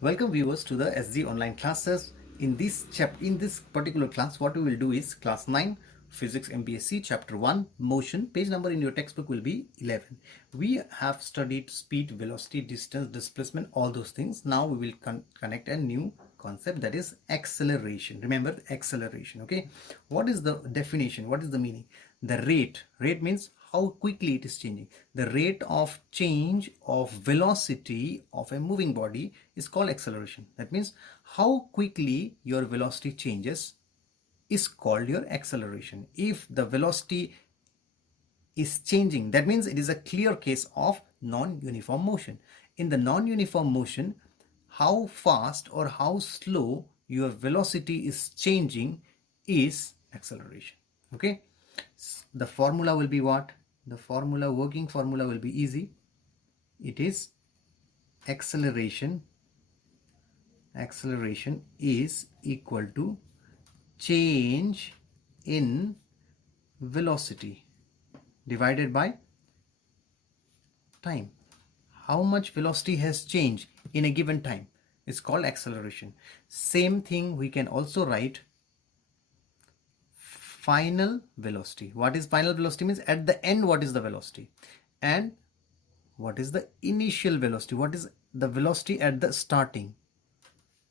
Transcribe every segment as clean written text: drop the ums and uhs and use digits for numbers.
Welcome viewers to the SG online classes. In this particular class, what we will do is class 9 Physics MBSC chapter 1 motion. Page number in your textbook will be 11. We have studied speed, velocity, distance, displacement, all those things. Now we will connect a new concept, that is acceleration. Remember acceleration. Okay, what is the definition? What is the meaning? The rate means how quickly it is changing. The rate of change of velocity of a moving body is called acceleration. That means how quickly your velocity changes is called your acceleration. If the velocity is changing, that means it is a clear case of non-uniform motion. In the non-uniform motion, how fast or how slow your velocity is changing is acceleration. Okay, the formula will be what? The working formula will be easy. It is acceleration is equal to change in velocity divided by time. How much velocity has changed in a given time is called acceleration. Same thing we can also write final velocity. What is final velocity? Means at the end what is the velocity, and what is the initial velocity? What is the velocity at the starting?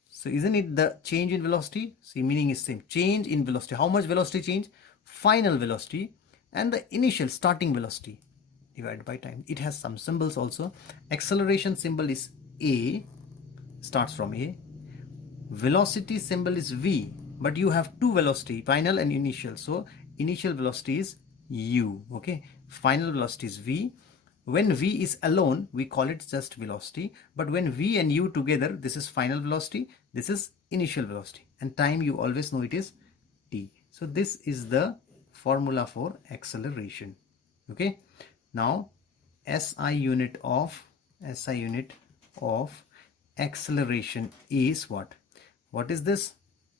So isn't it the change in velocity? See, meaning is same. Change in velocity. How much velocity change? Final velocity and the initial starting velocity divided by time. It has some symbols also. Acceleration symbol is A, starts from A. Velocity symbol is V, but you have two velocity, final and initial. So initial velocity is U. Okay, final velocity is V. When V is alone, we call it just velocity, but when V and U together, this is final velocity, this is initial velocity, and time you always know it is t. So this is the formula for acceleration. Okay, now SI unit of acceleration is what? What is this?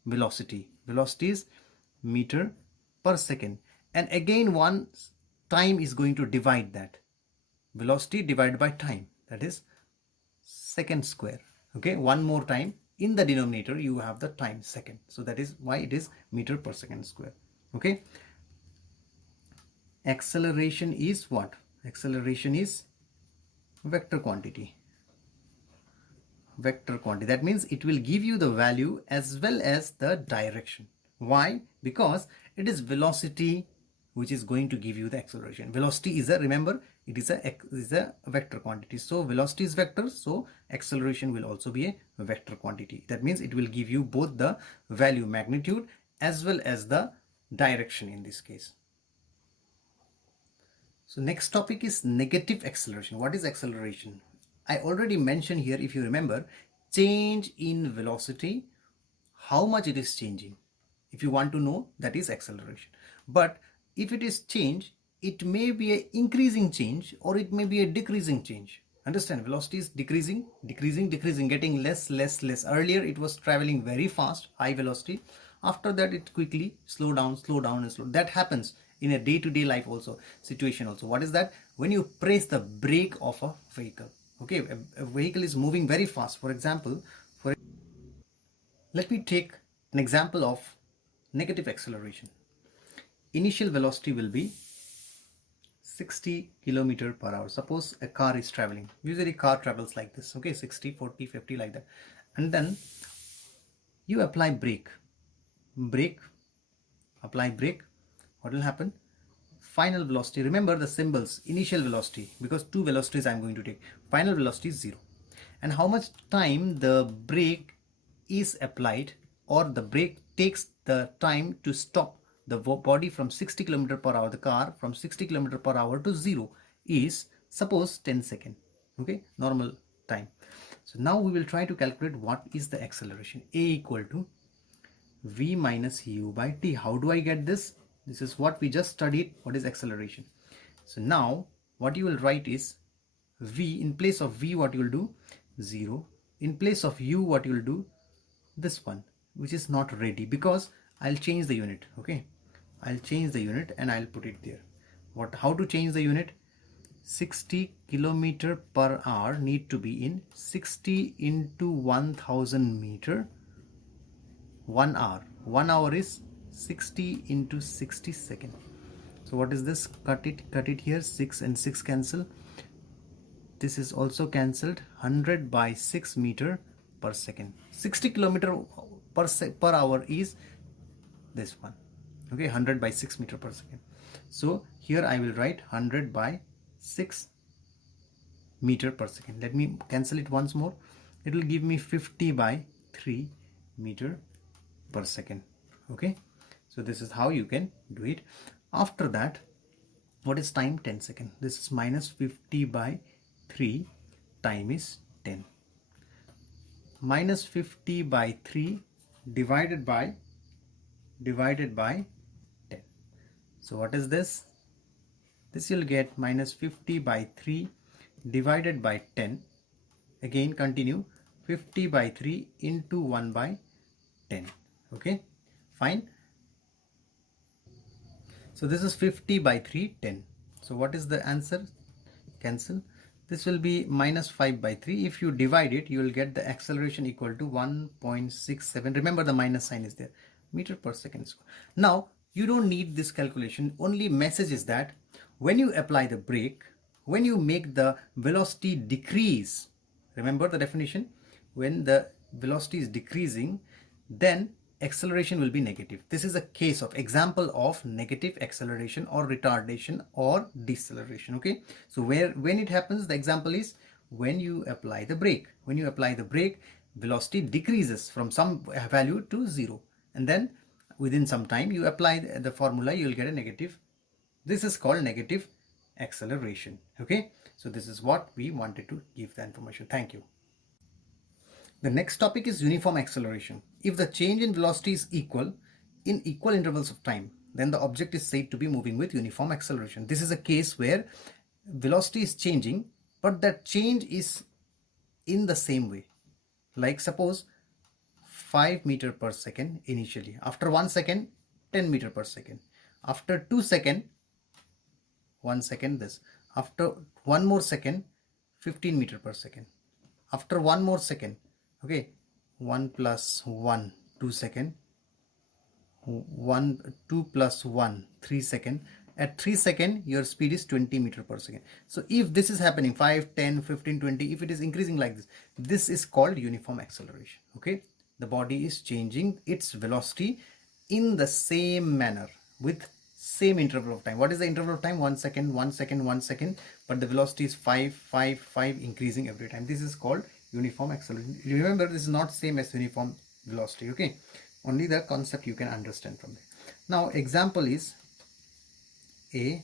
Velocity. Velocity is meter per second, and again one time is going to divide that. Velocity divided by time, that is second square. Okay, one more time in the denominator you have the time second, so that is why it is meter per second square. Okay, acceleration is what? Acceleration is vector quantity. That means it will give you the value as well as the direction. Why? Because it is velocity which is going to give you the acceleration. Velocity is a, remember, it is a vector quantity. So velocity is vector, so acceleration will also be a vector quantity. That means it will give you both the value magnitude as well as the direction in this case. So next topic is negative acceleration. What is acceleration? I already mentioned here, if you remember, change in velocity, how much it is changing. If you want to know, that is acceleration. But if it is change, it may be a increasing change or it may be a decreasing change. Understand, velocity is decreasing, getting less. Earlier it was traveling very fast, high velocity. After that it quickly slow down and slow. That happens in a day-to-day life also, situation also. What is that? When you press the brake of a vehicle. Okay, a vehicle is moving very fast. For example, let me take an example of negative acceleration. Initial velocity will be 60 kilometer per hour. Suppose a car is traveling. Usually car travels like this. Okay, 60, 40, 50 like that. And then you apply brake. Apply brake. What will happen? Final velocity. Remember the symbols. Initial velocity, because two velocities I am going to take. Final velocity is 0. And how much time the brake is applied, or the brake takes the time to stop the body from 60 km per hour, the car from 60 km per hour to 0 is, suppose, 10 seconds. Okay, normal time. So now we will try to calculate what is the acceleration. A equal to v minus u by t. How do I get this? This is what we just studied. What is acceleration? So now what you will write is v. In place of v, what you will do? 0. In place of u, what you will do? This one, which is not ready, because I'll change the unit. Okay, I'll change the unit and I'll put it there. How to change the unit? 60 kilometer per hour need to be in 60 into 1000 meter 1 hour. 1 hour is 60 into 60 second. So what is this? Cut it here. 6 and 6 cancel. This is also cancelled. 100 by 6 meter per second. 60 kilometer per hour is this one. Okay, 100 by 6 meter per second. So here I will write 100 by 6 meter per second. Let me cancel it once more. It will give me 50 by 3 meter per second. Okay, so this is how you can do it. After that, what is time? 10 seconds. This is minus 50 by 3, time is 10. Minus 50 by 3 divided by 10. So what is this? This you'll get minus 50 by 3 divided by 10. Again continue, 50 by 3 into 1 by 10. Okay, fine. So this is 50 by 3, 10. So what is the answer? Cancel. This will be minus 5 by 3. If you divide it, you will get the acceleration equal to 1.67. Remember the minus sign is there. Meter per second. Now, you don't need this calculation. Only message is that when you apply the brake, when you make the velocity decrease, remember the definition, when the velocity is decreasing, then acceleration will be negative. This is a case of example of negative acceleration or retardation or deceleration. Okay, so when it happens, the example is when you apply the brake. When you apply the brake, velocity decreases from some value to 0, and then within some time you apply the formula, you will get a negative. This is called negative acceleration. Okay, so this is what we wanted to give the information. Thank you. The next topic is uniform acceleration. If the change in velocity is equal in equal intervals of time, then the object is said to be moving with uniform acceleration. This is a case where velocity is changing, but that change is in the same way. Like suppose 5 meter per second initially. After 1 second, 10 meter per second. After 2 seconds, 1 second this. After 1 more second, 15 meter per second. After 1 more second, okay, 1 plus 1, 2 second, 1, 2 plus 1, 3 second. At 3 second, your speed is 20 meter per second. So if this is happening 5, 10, 15, 20, if it is increasing like this, this is called uniform acceleration. Okay, the body is changing its velocity in the same manner with same interval of time. What is the interval of time? 1 second, 1 second, 1 second, but the velocity is 5, 5, 5, increasing every time. This is called uniform acceleration. Remember, this is not same as uniform velocity. Okay, only the concept you can understand from there. Now example is a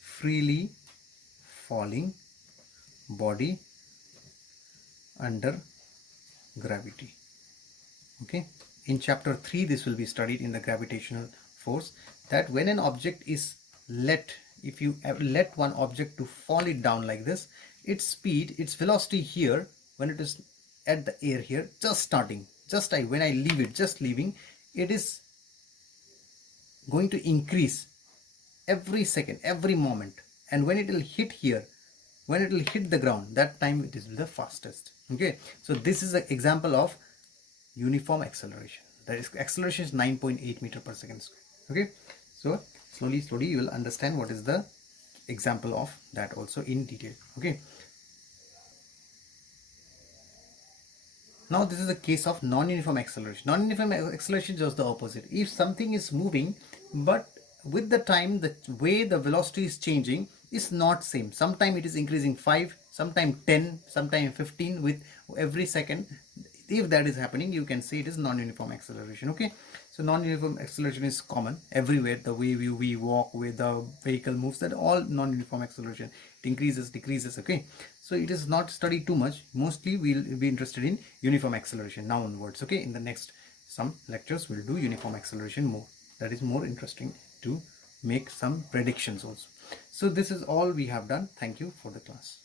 freely falling body under gravity. Okay, in chapter 3 this will be studied in the gravitational force, that when an object is if you let one object to fall it down like this, its speed, its velocity here, when it is at the air here, just starting, when I leave it, just leaving, it is going to increase every second, every moment, and when it will hit here, when it will hit the ground, that time it is the fastest. Okay, so this is an example of uniform acceleration. That is, acceleration is 9.8 meter per second square. Okay, so slowly you will understand what is the example of that also in detail. Okay, now this is the case of non-uniform acceleration. Non-uniform acceleration is just the opposite. If something is moving, but with the time, the way the velocity is changing is not same. Sometime it is increasing 5, sometime 10, sometime 15 with every second. If that is happening, you can say it is non-uniform acceleration. Okay, so non-uniform acceleration is common everywhere. The way we walk, where the vehicle moves, that all non-uniform acceleration. It increases, decreases. Okay, so it is not studied too much. Mostly we'll be interested in uniform acceleration now onwards. Okay, in the next some lectures we'll do uniform acceleration more. That is more interesting to make some predictions also. So this is all we have done. Thank you for the class.